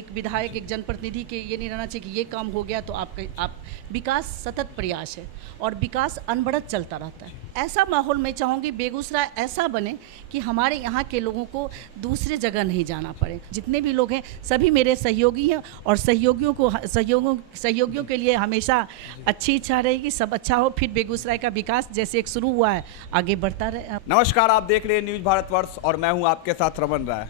एक विधायक, एक जनप्रतिनिधि के ये नहीं रहना चाहिए कि ये काम हो गया तो आप विकास सतत प्रयास है और विकास अनवरत चलता रहता है। ऐसा माहौल मैं चाहूँगी बेगूसराय ऐसा बने कि हमारे यहाँ के लोगों को दूसरे जगह नहीं जाना पड़े। जितने भी लोग हैं सभी मेरे सहयोगी हैं और सहयोगियों के लिए हमेशा अच्छी इच्छा रहेगी, सब अच्छा हो, फिर बेगूसराय का विकास जैसे एक शुरू हुआ है आगे बढ़ता रहे। नमस्कार, आप देख रहे हैं न्यूज भारतवर्ष और मैं हूं आपके साथ रमन राय।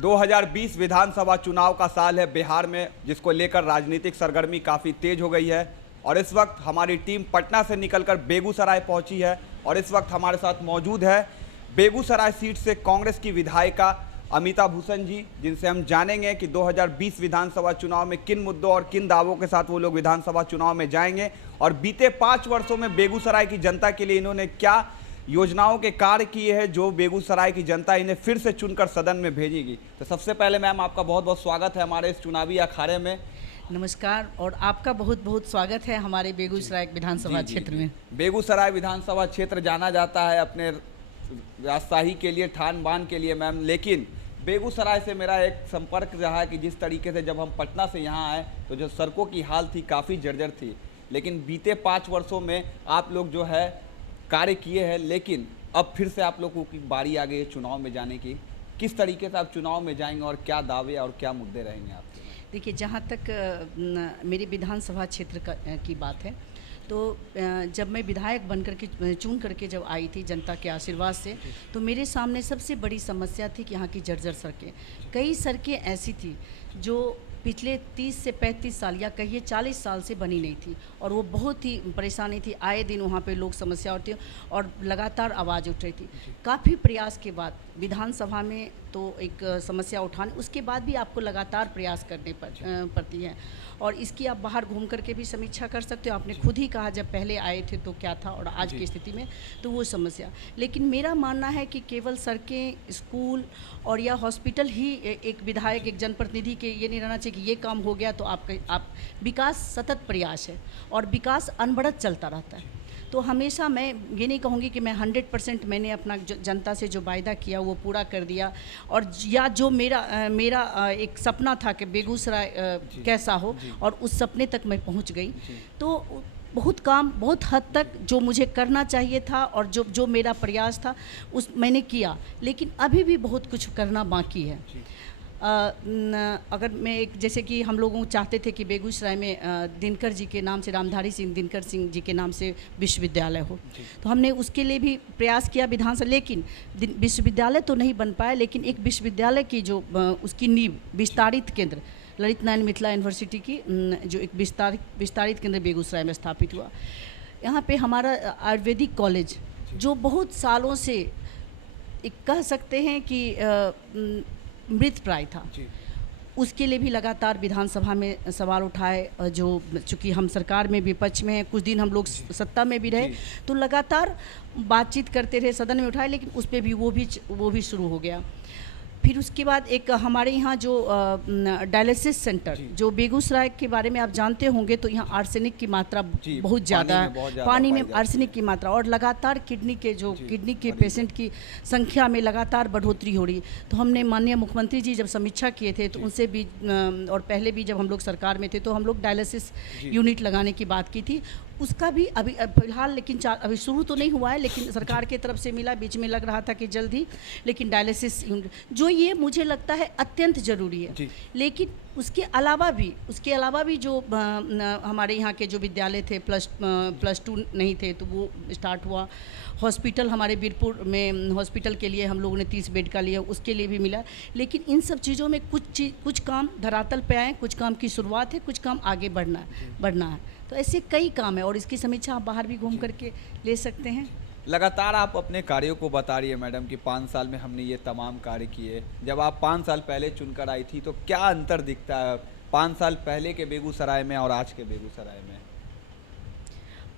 2020 विधानसभा चुनाव का साल है बिहार में, जिसको लेकर राजनीतिक सरगर्मी काफ़ी तेज हो गई है और इस वक्त हमारी टीम पटना से निकलकर बेगूसराय पहुंची है और इस वक्त हमारे साथ मौजूद है बेगूसराय सीट से कांग्रेस की विधायिका अमिता भूषण जी, जिनसे हम जानेंगे कि 2020 विधानसभा चुनाव में किन मुद्दों और किन दावों के साथ वो लोग विधानसभा चुनाव में जाएंगे और बीते 5 वर्षों में बेगूसराय की जनता के लिए इन्होंने क्या योजनाओं के कार्य किए हैं जो बेगूसराय की जनता इन्हें फिर से चुनकर सदन में भेजेगी। तो सबसे पहले मैम, आपका बहुत बहुत स्वागत है हमारे इस चुनावी अखाड़े में। नमस्कार, और आपका बहुत बहुत स्वागत है हमारे बेगूसराय विधानसभा क्षेत्र में। बेगूसराय विधानसभा क्षेत्र जाना जाता है अपने राजशाही के लिए, ठान बान के लिए मैम, लेकिन बेगूसराय से मेरा एक संपर्क रहा है कि जिस तरीके से जब हम पटना से यहाँ आए तो जो सड़कों की हाल थी काफ़ी जर्जर थी, लेकिन बीते 5 वर्षों में आप लोग जो है कार्य किए हैं, लेकिन अब फिर से आप लोगों की बारी आ गई है चुनाव में जाने की। किस तरीके से आप चुनाव में जाएंगे और क्या दावे और क्या मुद्दे रहेंगे आपके? देखिए, जहाँ तक मेरी विधानसभा क्षेत्र की बात है तो जब मैं विधायक बनकर के चुन करके जब आई थी जनता के आशीर्वाद से, तो मेरे सामने सबसे बड़ी समस्या थी कि यहाँ की जर्जर सड़कें। कई सड़कें ऐसी थी जो पिछले 30 से 35 साल या कहिए 40 साल से बनी नहीं थी और वो बहुत ही परेशानी थी। आए दिन वहाँ पे लोग समस्या होती और लगातार आवाज़ उठ रही थी। काफ़ी प्रयास के बाद विधानसभा में तो एक समस्या उठाने, उसके बाद भी आपको लगातार प्रयास करने पड़ती है और इसकी आप बाहर घूम करके भी समीक्षा कर सकते हो। आपने खुद ही कहा जब पहले आए थे तो क्या था और आज की स्थिति में तो वो समस्या। लेकिन मेरा मानना है कि केवल सड़कें, स्कूल और या हॉस्पिटल ही एक विधायक, एक जनप्रतिनिधि के ये नहीं रहना चाहिए कि ये काम हो गया तो आप विकास सतत प्रयास है और विकास अनवरत चलता रहता है। तो हमेशा मैं ये नहीं कहूँगी कि मैं 100% मैंने अपना जनता से जो वायदा किया वो पूरा कर दिया, और या जो मेरा एक सपना था कि बेगूसराय कैसा हो और उस सपने तक मैं पहुँच गई। तो बहुत काम, बहुत हद तक जो मुझे करना चाहिए था और जो मेरा प्रयास था उस मैंने किया, लेकिन अभी भी बहुत कुछ करना बाकी है। अगर मैं एक, जैसे कि हम लोगों चाहते थे कि बेगूसराय में दिनकर जी के नाम से, रामधारी सिंह दिनकर सिंह जी के नाम से विश्वविद्यालय हो, तो हमने उसके लिए भी प्रयास किया विधानसभा, लेकिन विश्वविद्यालय तो नहीं बन पाया। लेकिन एक विश्वविद्यालय की जो उसकी नींव, विस्तारित केंद्र ललित नारायण मिथिला यूनिवर्सिटी की जो एक विस्तारित केंद्र बेगूसराय में स्थापित हुआ। यहाँ पे हमारा आयुर्वेदिक कॉलेज जो बहुत सालों से एक कह सकते हैं कि मृत प्राय था, उसके लिए भी लगातार विधानसभा में सवाल उठाए। जो चूँकि हम सरकार में विपक्ष में हैं, कुछ दिन हम लोग सत्ता में भी रहे तो लगातार बातचीत करते रहे, सदन में उठाए, लेकिन उस पर भी वो भी शुरू हो गया। फिर उसके बाद एक हमारे यहाँ जो डायलिसिस सेंटर, जो बेगूसराय के बारे में आप जानते होंगे, तो यहाँ आर्सेनिक की मात्रा बहुत ज़्यादा है, पानी में आर्सेनिक की मात्रा, और लगातार किडनी के पेशेंट की संख्या में लगातार बढ़ोतरी हो रही। तो हमने माननीय मुख्यमंत्री जी जब समीक्षा किए थे तो उनसे भी, और पहले भी जब हम लोग सरकार में थे तो हम लोग डायलिसिस यूनिट लगाने की बात की थी। उसका भी अभी फिलहाल, लेकिन अभी शुरू तो नहीं हुआ है, लेकिन सरकार की तरफ से मिला, बीच में लग रहा था कि जल्द ही, लेकिन डायलिसिस यूनिट जो ये मुझे लगता है अत्यंत ज़रूरी है। लेकिन उसके अलावा भी जो हमारे यहाँ के जो विद्यालय थे, +2 नहीं थे तो वो स्टार्ट हुआ। हॉस्पिटल हमारे बीरपुर में हॉस्पिटल के लिए हम लोगों ने 30 बेड का लिया, उसके लिए भी मिला। लेकिन इन सब चीज़ों में कुछ काम धरातल पे आए, कुछ काम की शुरुआत है, कुछ काम आगे बढ़ना है। तो ऐसे कई काम है और इसकी समीक्षा आप बाहर भी घूम करके ले सकते हैं। लगातार आप अपने कार्यों को बता रही है मैडम कि 5 साल में हमने ये तमाम कार्य किए। जब आप 5 साल पहले चुनकर आई थी तो क्या अंतर दिखता है 5 साल पहले के बेगूसराय में और आज के बेगूसराय में?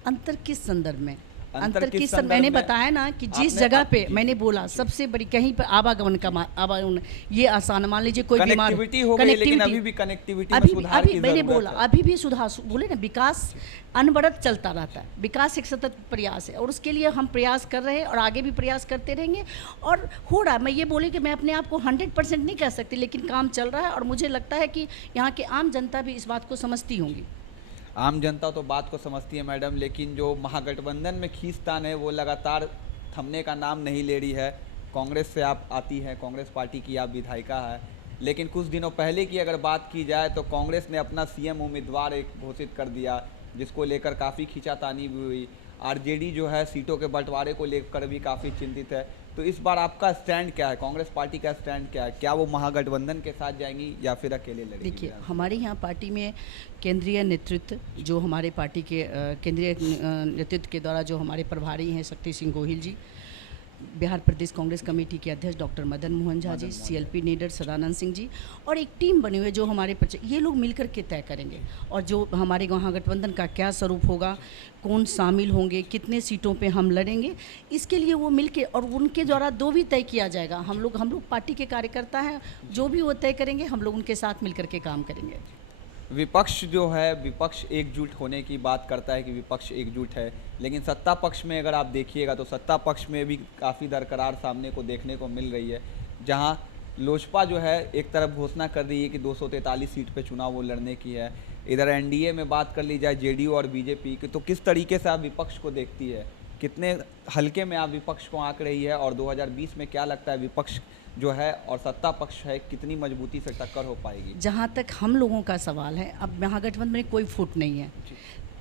अंतर किस संदर्भ में? अंतर किस की सर संदर्भ मैंने में? बताया ना कि जिस आपने- जगह आप- पे जी, मैंने बोला सबसे बड़ी कहीं पर आवागमन का आवागमन, ये आसान मान लीजिए कोई बीमार कनेक्टिविटी हो गई, लेकिन अभी भी कनेक्टिविटी में सुधार की मैंने जरूरत बोला है। अभी भी सुधार बोले ना, विकास अनवरत चलता रहता है, विकास एक सतत प्रयास है और उसके लिए हम प्रयास कर रहे हैं और आगे भी प्रयास करते रहेंगे और हो रहा है। मैं ये बोली कि मैं अपने आप को 100% नहीं कह सकती, लेकिन काम चल रहा है और मुझे लगता है कि यहाँ की आम जनता भी इस बात को समझती होंगी। आम जनता तो बात को समझती है मैडम, लेकिन जो महागठबंधन में खींचतान है वो लगातार थमने का नाम नहीं ले रही है। कांग्रेस से आप आती हैं, कांग्रेस पार्टी की आप विधायिका है, लेकिन कुछ दिनों पहले की अगर बात की जाए तो कांग्रेस ने अपना सीएम उम्मीदवार एक घोषित कर दिया, जिसको लेकर काफ़ी खींचातानी भी हुई। आरजेडी जो है सीटों के बंटवारे को लेकर भी काफ़ी चिंतित है। तो इस बार आपका स्टैंड क्या है, कांग्रेस पार्टी का स्टैंड क्या है? क्या वो महागठबंधन के साथ जाएंगी या फिर अकेले लड़ेंगी? देखिए, हमारे यहाँ पार्टी में केंद्रीय नेतृत्व जो हमारे पार्टी के केंद्रीय नेतृत्व के द्वारा जो हमारे प्रभारी हैं शक्ति सिंह गोहिल जी, बिहार प्रदेश कांग्रेस कमेटी के अध्यक्ष doctor Madan Mohan Jha ji, CLP leader Sadanand Singh ji और एक टीम बनी हुई है जो हमारे ये लोग मिलकर के तय करेंगे। और जो हमारे महागठबंधन का क्या स्वरूप होगा, कौन शामिल होंगे, कितने सीटों पे हम लड़ेंगे, इसके लिए वो मिलके और उनके द्वारा दो भी तय किया जाएगा। हम लोग पार्टी के कार्यकर्ता हैं, जो भी वो तय करेंगे हम लोग उनके साथ मिलकर के काम करेंगे। विपक्ष जो है, विपक्ष एकजुट होने की बात करता है कि विपक्ष एकजुट है, लेकिन सत्ता पक्ष में अगर आप देखिएगा तो सत्ता पक्ष में भी काफ़ी दरकरार सामने को देखने को मिल रही है। जहां लोजपा जो है एक तरफ घोषणा कर रही है कि 243 सीट पे चुनाव वो लड़ने की है। इधर एनडीए में बात कर ली जाए जेडीयू और बीजेपी की, तो किस तरीके से आप विपक्ष को देखती है? कितने हल्के में आप विपक्ष को आंक रही है और 2020 में क्या लगता है विपक्ष जो है और सत्ता पक्ष है कितनी मजबूती से टक्कर हो पाएगी? जहाँ तक हम लोगों का सवाल है, अब महागठबंधन में कोई फूट नहीं है।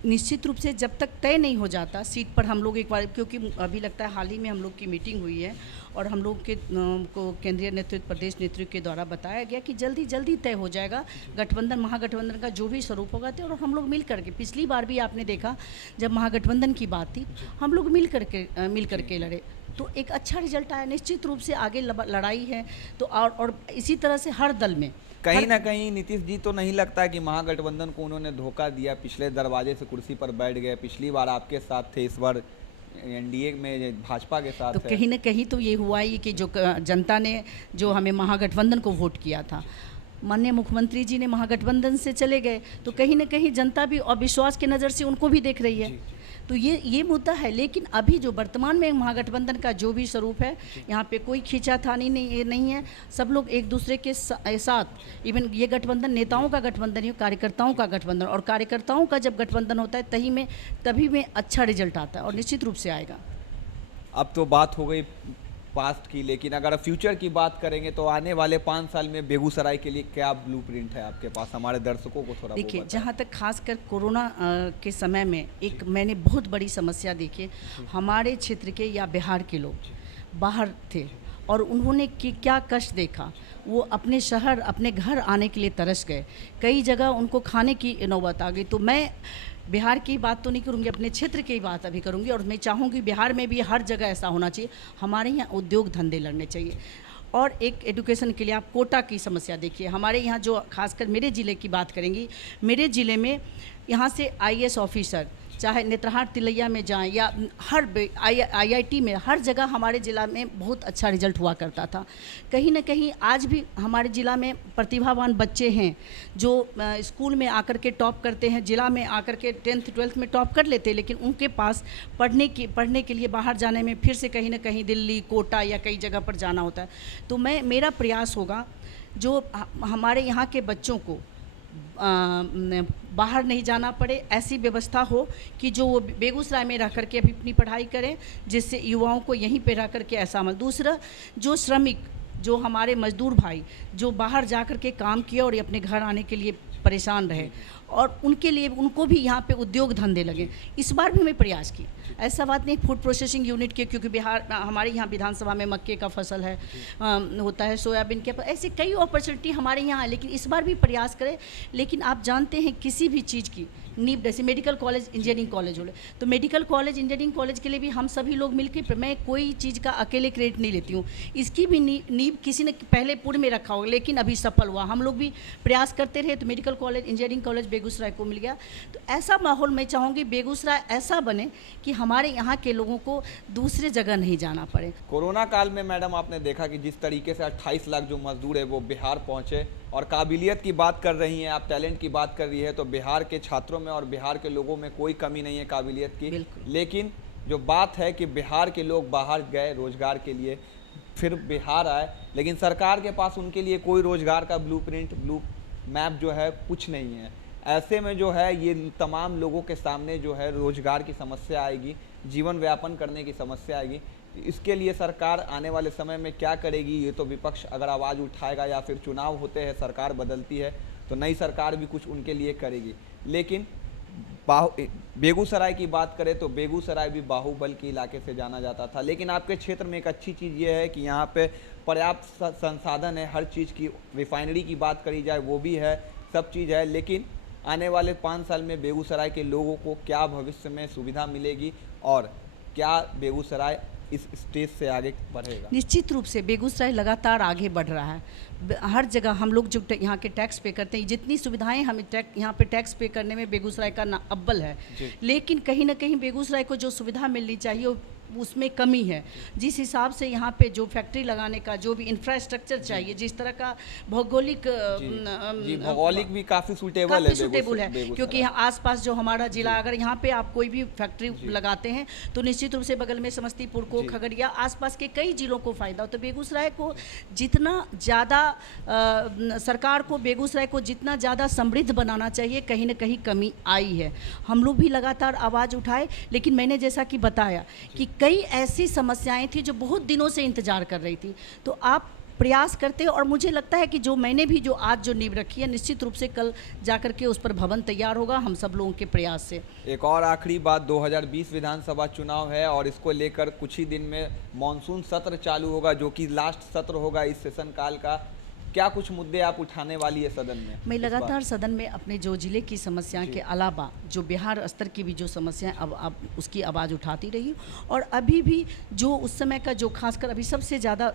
निश्चित रूप से जब तक तय नहीं हो जाता सीट पर हम लोग एक बार, क्योंकि अभी लगता है हाल ही में हम लोग की मीटिंग हुई है और हम लोग के को केंद्रीय नेतृत्व प्रदेश नेतृत्व के द्वारा बताया गया कि जल्दी जल्दी तय हो जाएगा गठबंधन, महागठबंधन का जो भी स्वरूप होगा तो, और हम लोग मिल करके, पिछली बार भी आपने देखा जब महागठबंधन की बात थी हम लोग मिल करके लड़े तो एक अच्छा रिजल्ट आया। निश्चित रूप से आगे लड़ाई है तो और इसी तरह से हर दल में कहीं ना कहीं नीतीश जी तो नहीं लगता है कि महागठबंधन को उन्होंने धोखा दिया? पिछले दरवाजे से कुर्सी पर बैठ गए, पिछली बार आपके साथ थे, इस बार एनडीए में भाजपा के साथ तो है। कहीं ना कहीं तो ये हुआ ही कि जो जनता ने जो हमें महागठबंधन को वोट किया था, माननीय मुख्यमंत्री जी ने महागठबंधन से चले गए, तो कहीं ना कहीं जनता भी अविश्वास की नज़र से उनको भी देख रही है। तो ये मुद्दा है। लेकिन अभी जो वर्तमान में महागठबंधन का जो भी स्वरूप है, यहाँ पे कोई खींचातानी नहीं है। सब लोग एक दूसरे के साथ, इवन ये गठबंधन नेताओं का गठबंधन है, कार्यकर्ताओं का गठबंधन, और कार्यकर्ताओं का जब गठबंधन होता है तभी में अच्छा रिजल्ट आता है और निश्चित रूप से आएगा। अब तो बात हो गई पास्ट की, लेकिन अगर फ्यूचर की बात करेंगे तो आने वाले 5 साल में बेगूसराय के लिए क्या ब्लूप्रिंट है आपके पास? हमारे दर्शकों को थोड़ा देखिए, वो बताएं। जहाँ तक खासकर कोरोना के समय में एक मैंने बहुत बड़ी समस्या देखी। हमारे क्षेत्र के या बिहार के लोग बाहर थे और उन्होंने क्या कष्ट देखा, वो अपने शहर अपने घर आने के लिए तरस गए। कई जगह उनको खाने की नौबत आ गई। तो मैं बिहार की बात तो नहीं करूँगी, अपने क्षेत्र की बात अभी करूँगी और मैं चाहूँगी बिहार में भी हर जगह ऐसा होना चाहिए। हमारे यहाँ उद्योग धंधे लड़ने चाहिए। और एक एजुकेशन के लिए आप कोटा की समस्या देखिए। हमारे यहाँ जो खासकर मेरे ज़िले की बात करेंगी, मेरे ज़िले में यहाँ से आईएएस ऑफिसर चाहे नेत्रहाट तिलैया में जाएं या हर आईआईटी में, हर जगह हमारे ज़िला में बहुत अच्छा रिजल्ट हुआ करता था। कहीं ना कहीं आज भी हमारे ज़िला में प्रतिभावान बच्चे हैं जो स्कूल में आकर के टॉप करते हैं, ज़िला में आकर के 10th 12th में टॉप कर लेते हैं, लेकिन उनके पास पढ़ने के लिए बाहर जाने में फिर से कहीं ना कहीं दिल्ली, कोटा या कई जगह पर जाना होता है। तो मेरा प्रयास होगा जो हमारे यहाँ के बच्चों को बाहर नहीं जाना पड़े, ऐसी व्यवस्था हो कि जो वो बेगूसराय में रह कर के अपनी पढ़ाई करें, जिससे युवाओं को यहीं पे रह कर के ऐसा अमल। दूसरा, जो श्रमिक, जो हमारे मजदूर भाई जो बाहर जा कर के काम किया और अपने घर आने के लिए परेशान रहे, और उनके लिए उनको भी यहाँ पे उद्योग धंधे लगे, इस बार भी मैं प्रयास की। ऐसा बात नहीं फूड प्रोसेसिंग यूनिट के, क्योंकि बिहार हमारे यहाँ विधानसभा में मक्के का फसल है, होता है सोयाबीन के, ऐसे कई अपॉर्चुनिटी हमारे यहाँ है, लेकिन इस बार भी प्रयास करें। लेकिन आप जानते हैं किसी भी चीज़ की नींव जैसे मेडिकल कॉलेज इंजीनियरिंग कॉलेज हो, तो मेडिकल कॉलेज इंजीनियरिंग कॉलेज के लिए भी हम सभी लोग मिलकर, मैं कोई चीज़ का अकेले क्रेडिट नहीं लेती हूँ, इसकी भी नींव किसी ने पहले पूर्व में रखा होगा, लेकिन अभी सफल हुआ। हम लोग भी प्रयास करते रहे तो medical college engineering college Begusarai को मिल गया। तो ऐसा माहौल मैं चाहूँगी बेगूसराय ऐसा बने कि हमारे यहाँ के लोगों को दूसरे जगह नहीं जाना पड़े। कोरोना काल में मैडम आपने देखा कि जिस तरीके से 28 लाख जो मजदूर है वो बिहार पहुंचे, और काबिलियत की बात कर रही हैं आप, टैलेंट की बात कर रही है, तो बिहार के छात्रों में और बिहार के लोगों में कोई कमी नहीं है काबिलियत की। लेकिन जो बात है कि बिहार के लोग बाहर गए रोजगार के लिए, फिर बिहार आए, लेकिन सरकार के पास उनके लिए कोई रोजगार का ब्लू मैप जो है कुछ नहीं है। ऐसे में जो है ये तमाम लोगों के सामने जो है रोजगार की समस्या आएगी, जीवन व्यापन करने की समस्या आएगी। इसके लिए सरकार आने वाले समय में क्या करेगी, ये तो विपक्ष अगर आवाज़ उठाएगा या फिर चुनाव होते हैं, सरकार बदलती है तो नई सरकार भी कुछ उनके लिए करेगी। लेकिन बेगूसराय की बात करें तो बेगूसराय भी बाहुबल के इलाके से जाना जाता था, लेकिन आपके क्षेत्र में एक अच्छी चीज़ ये है कि यहाँ पे पर्याप्त संसाधन है, हर चीज़ की, रिफाइनरी की बात करी जाए वो भी है, सब चीज़ है। लेकिन आने वाले 5 साल में बेगूसराय के लोगों को क्या भविष्य में सुविधा मिलेगी और क्या बेगूसराय इस स्टेज से आगे बढ़ेगा? निश्चित रूप से बेगूसराय लगातार आगे बढ़ रहा है। हर जगह हम लोग जो यहाँ के टैक्स पे करते हैं, जितनी सुविधाएं हमें यहाँ पे टैक्स पे करने में बेगूसराय का अव्वल है, लेकिन कहीं ना कहीं बेगूसराय को जो सुविधा मिलनी चाहिए उसमें कमी है। जिस हिसाब से यहाँ पे जो फैक्ट्री लगाने का जो भी इंफ्रास्ट्रक्चर चाहिए, जिस तरह का भौगोलिक भी काफ़ी सूटेबल है, क्योंकि यहाँ आसपास जो हमारा जिला, अगर यहाँ पे आप कोई भी फैक्ट्री लगाते हैं तो निश्चित रूप से बगल में समस्तीपुर को, खगड़िया, आसपास के कई जिलों को फायदा हो। तो बेगूसराय को जितना ज़्यादा सरकार को बेगूसराय को जितना ज़्यादा समृद्ध बनाना चाहिए, कहीं ना कहीं कमी आई है। हम लोग भी लगातार आवाज़ उठाए, लेकिन मैंने जैसा कि बताया कि कई ऐसी समस्याएं थी जो बहुत दिनों से इंतजार कर रही थी। तो आप प्रयास करते हैं, और मुझे लगता है कि जो मैंने भी जो आज जो नींव रखी है, निश्चित रूप से कल जाकर के उस पर भवन तैयार होगा हम सब लोगों के प्रयास से। एक और आखिरी बात, 2020 विधानसभा चुनाव है और इसको लेकर कुछ ही दिन में मॉनसून सत्र चालू होगा, जो कि लास्ट सत्र होगा इस सेशन काल का। क्या कुछ मुद्दे आप उठाने वाली है सदन में? मैं लगातार सदन में अपने जो जिले की समस्याओं के अलावा जो बिहार स्तर की भी जो समस्याएं अब उसकी आवाज़ उठाती रही, और अभी भी जो उस समय का जो खासकर अभी सबसे ज़्यादा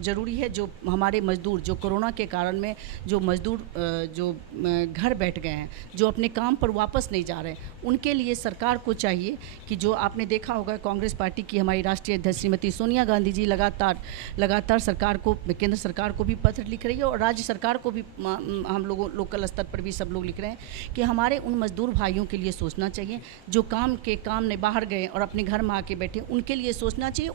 ज़रूरी है, जो हमारे मजदूर जो कोरोना के कारण में जो मजदूर जो घर बैठ गए हैं, जो अपने काम पर वापस नहीं जा रहे हैं, उनके लिए सरकार को चाहिए कि जो आपने देखा होगा कांग्रेस पार्टी की हमारी राष्ट्रीय अध्यक्ष श्रीमती सोनिया गांधी जी लगातार सरकार को, केंद्र सरकार को भी पत्र लिख रही है और राज्य सरकार को भी हम लोगों लोकल स्तर पर भी सब लोग लिख रहे हैं कि हमारे उन मजदूर भाइयों के लिए सोचना चाहिए जो काम ने बाहर गए और अपने घर में आके बैठे, उनके लिए सोचना चाहिए।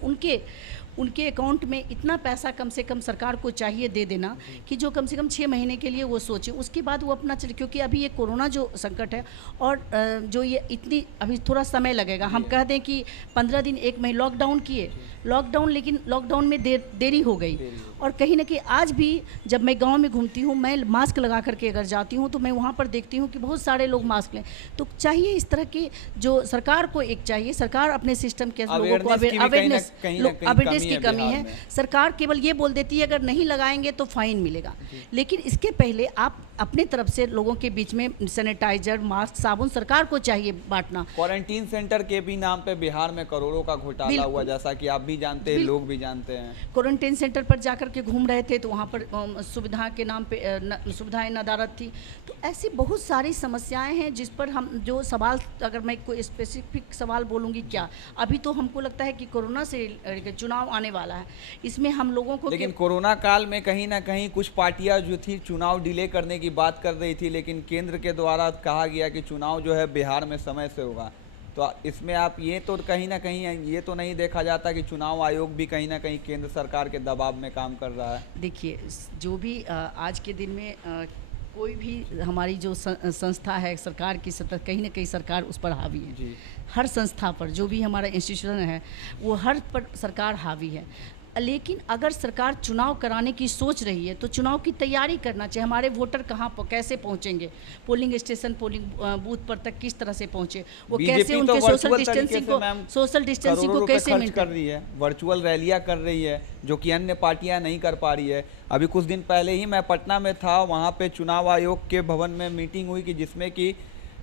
उनके अकाउंट में इतना पैसा कम से कम सरकार को चाहिए दे देना कि जो कम से कम 6 महीने के लिए वो सोचें, उसके बाद वो अपना चले, क्योंकि अभी ये कोरोना जो संकट है और जो ये इतनी अभी थोड़ा समय लगेगा। हम कह दें कि 15 दिन 1 महीने लॉकडाउन किए, लेकिन लॉकडाउन में देरी हो गई। और कहीं ना कहीं आज भी जब मैं गांव में घूमती हूं, मैं मास्क लगा करके अगर जाती हूं तो मैं वहां पर देखती हूं कि बहुत सारे लोग मास्क लें। तो चाहिए इस तरह की जो सरकार को एक चाहिए, सरकार अपने सिस्टम के लोगों को अवेयरनेस की कमी है। सरकार केवल ये बोल देती है अगर नहीं लगाएंगे तो फाइन मिलेगा, लेकिन इसके पहले आप अपने तरफ से लोगों के बीच में सैनिटाइजर, मास्क, साबुन सरकार को चाहिए बांटना। क्वारंटीन सेंटर के भी नाम पे बिहार में करोड़ों का घोटाला हुआ, जैसा कि आप भी जानते हैं, लोग भी जानते हैं। क्वारंटीन सेंटर पर जाकर के घूम रहे थे तो वहाँ पर सुविधा के नाम पे सुविधाएं नदारद थी। तो ऐसी बहुत सारी समस्याएं हैं जिस पर हम जो सवाल, अगर मैं कोई स्पेसिफिक सवाल बोलूँगी क्या, अभी तो हमको लगता है कि कोरोना से चुनाव आने वाला है, इसमें हम लोगों को, लेकिन कोरोना काल में कहीं ना कहीं कुछ पार्टियां जो थी चुनाव डिले करने की बात कर रही थी, लेकिन केंद्र के द्वारा कहा गया कि चुनाव जो है बिहार में समय से होगा। तो इसमें आप ये तो कहीं ना कहीं ये तो नहीं देखा जाता कि चुनाव आयोग भी कहीं ना कहीं केंद्र सरकार के दबाव में काम कर रहा है? देखिए, जो भी आज के दिन में कोई भी हमारी जो संस्था है सरकार की सतह, कहीं ना कहीं सरकार उस पर हावी है जी। हर संस्था पर, जो भी हमारा इंस्टीट्यूशन है वो हर पर सरकार हावी है। लेकिन अगर सरकार चुनाव कराने की सोच रही है तो चुनाव की तैयारी करना चाहिए। हमारे वोटर कहाँ पर कैसे पहुँचेंगे, पोलिंग स्टेशन, पोलिंग बूथ पर तक किस तरह से पहुँचे, वो कैसे उनके सोशल डिस्टेंसिंग को कैसे मेंटेन कर रही है, वर्चुअल रैलियाँ कर रही है, जो कि अन्य पार्टियां नहीं कर पा रही है। अभी कुछ दिन पहले ही मैं पटना में था, वहाँ पे चुनाव आयोग के भवन में मीटिंग हुई कि जिसमें कि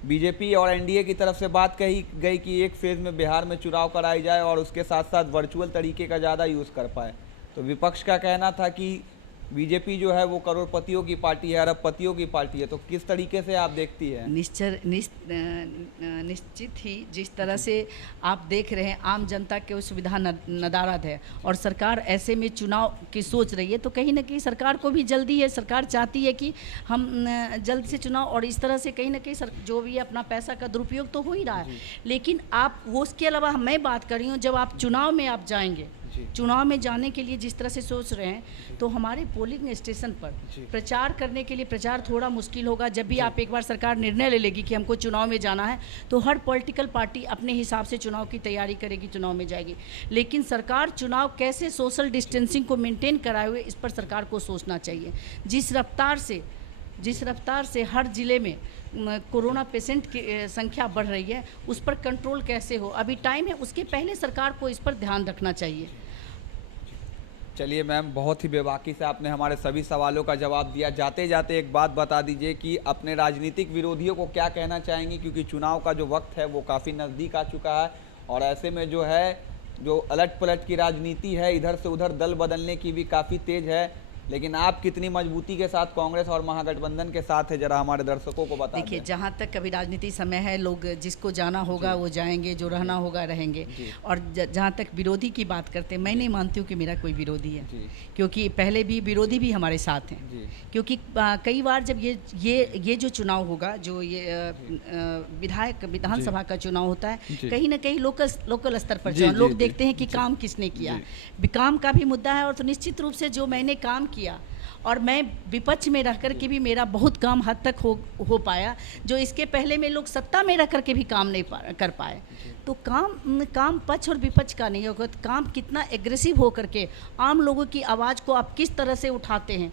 बीजेपी और एनडीए की तरफ से बात कही गई कि एक फेज़ में बिहार में चुनाव कराई जाए और उसके साथ साथ वर्चुअल तरीके का ज़्यादा यूज़ कर पाए। तो विपक्ष का कहना था कि बीजेपी जो है वो करोड़पतियों की पार्टी है, अरबपतियों की पार्टी है। तो किस तरीके से आप देखती है? निश्चित ही जिस तरह से आप देख रहे हैं आम जनता के सुविधा नदारद है और सरकार ऐसे में चुनाव की सोच रही है, तो कहीं ना कहीं सरकार को भी जल्दी है। सरकार चाहती है कि हम जल्द से चुनाव, और इस तरह से कहीं ना कहीं जो भी अपना पैसा का दुरुपयोग तो हो ही रहा है। लेकिन आप वो, उसके अलावा मैं बात कर रही हूँ, जब आप चुनाव में आप जाएंगे, चुनाव में जाने के लिए जिस तरह से सोच रहे हैं, तो हमारे पोलिंग स्टेशन पर प्रचार करने के लिए प्रचार थोड़ा मुश्किल होगा। जब भी आप एक बार सरकार निर्णय ले लेगी कि हमको चुनाव में जाना है, तो हर पॉलिटिकल पार्टी अपने हिसाब से चुनाव की तैयारी करेगी, चुनाव में जाएगी। लेकिन सरकार चुनाव कैसे सोशल डिस्टेंसिंग को मेंटेन कराए हुए, इस पर सरकार को सोचना चाहिए। जिस रफ्तार से हर ज़िले में कोरोना पेशेंट की संख्या बढ़ रही है, उस पर कंट्रोल कैसे हो, अभी टाइम है, उसके पहले सरकार को इस पर ध्यान रखना चाहिए। चलिए मैम, बहुत ही बेबाकी से आपने हमारे सभी सवालों का जवाब दिया। जाते जाते एक बात बता दीजिए कि अपने राजनीतिक विरोधियों को क्या कहना चाहेंगी, क्योंकि चुनाव का जो वक्त है वो काफ़ी नज़दीक आ चुका है और ऐसे में जो है जो अलट पलट की राजनीति है, इधर से उधर दल बदलने की भी काफ़ी तेज़ है, लेकिन आप कितनी मजबूती के साथ कांग्रेस और महागठबंधन के साथ है, जरा हमारे दर्शकों को बता देखिए, जहाँ तक अभी राजनीति समय है, लोग जिसको जाना होगा वो जाएंगे, जो रहना होगा रहेंगे। और जहाँ तक विरोधी की बात करते हैं, मैं नहीं मानती हूँ कि मेरा कोई विरोधी है, क्योंकि पहले भी विरोधी भी हमारे साथ हैं। क्योंकि कई बार जब ये जो चुनाव होगा, जो ये विधानसभा का चुनाव होता है, कहीं ना कहीं लोकल स्तर पर लोग देखते हैं कि काम किसने किया। काम का भी मुद्दा है, और तो निश्चित रूप से जो मैंने काम किया, और मैं विपक्ष में रह कर के भी मेरा बहुत काम हद तक हो पाया, जो इसके पहले में लोग सत्ता में रह कर के भी काम नहीं कर पाए। तो काम पक्ष और विपक्ष का नहीं होगा, तो काम कितना एग्रेसिव हो करके आम लोगों की आवाज़ को आप किस तरह से उठाते हैं,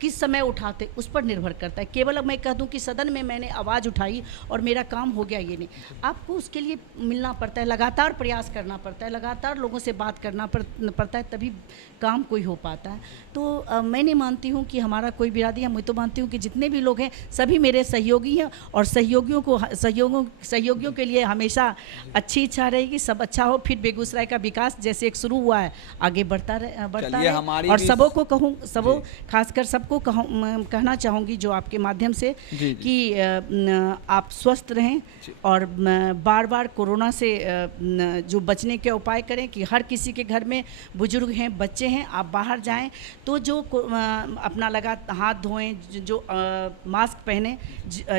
किस समय उठाते, उस पर निर्भर करता है। केवल अब मैं कह दूं कि सदन में मैंने आवाज़ उठाई और मेरा काम हो गया, ये नहीं। आपको उसके लिए मिलना पड़ता है, लगातार प्रयास करना पड़ता है, लगातार लोगों से बात करना पड़ता है, तभी काम कोई हो पाता है। तो मैं नहीं मानती हूँ कि हमारा कोई विरोधी है। मैं तो मानती हूँ कि जितने भी लोग हैं सभी मेरे सहयोगी हैं, और सहयोगियों के लिए हमेशा अच्छी इच्छा रहेगी, सब अच्छा हो, फिर बेगूसराय का विकास जैसे एक शुरू हुआ है आगे बढ़ता रहे। और सबों खासकर सबको कहना चाहूँगी जो आपके माध्यम से कि आप स्वस्थ रहें और बार बार कोरोना से जो बचने के उपाय करें, कि हर किसी के घर में बुजुर्ग हैं, बच्चे हैं, आप बाहर जाएं तो जो अपना हाथ धोएं, जो मास्क पहने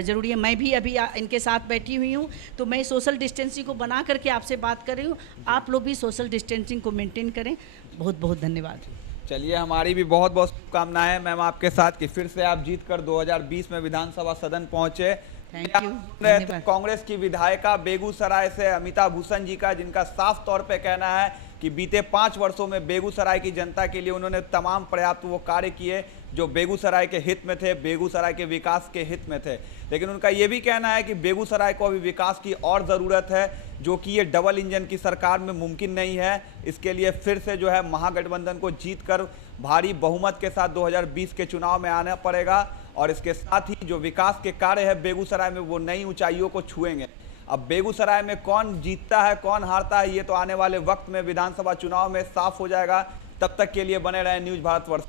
ज़रूरी है। मैं भी अभी इनके साथ बैठी हुई हूँ, तो मैं सोशल डिस्टेंसिंग को बना करके आपसे बात कर रही हूँ। आप लोग भी सोशल डिस्टेंसिंग को मेंटेन करें। बहुत बहुत धन्यवाद। चलिए, हमारी भी बहुत बहुत शुभकामनाएं मैम आपके साथ कि फिर से आप जीतकर 2020 में विधानसभा सदन पहुंचे। कांग्रेस की विधायिका बेगूसराय से अमिता भूषण जी का, जिनका साफ तौर पे कहना है कि बीते 5 वर्षों में बेगूसराय की जनता के लिए उन्होंने तमाम पर्याप्त वो कार्य किए जो बेगूसराय के हित में थे, बेगूसराय के विकास के हित में थे। लेकिन उनका ये भी कहना है कि बेगूसराय को अभी विकास की और ज़रूरत है, जो कि ये डबल इंजन की सरकार में मुमकिन नहीं है। इसके लिए फिर से जो है महागठबंधन को जीतकर भारी बहुमत के साथ 2020 के चुनाव में आना पड़ेगा, और इसके साथ ही जो विकास के कार्य है बेगूसराय में, वो नई ऊंचाइयों को छुएंगे। अब बेगूसराय में कौन जीतता है कौन हारता है, ये तो आने वाले वक्त में विधानसभा चुनाव में साफ हो जाएगा। तब तक के लिए बने रहें न्यूज़ भारतवर्ष।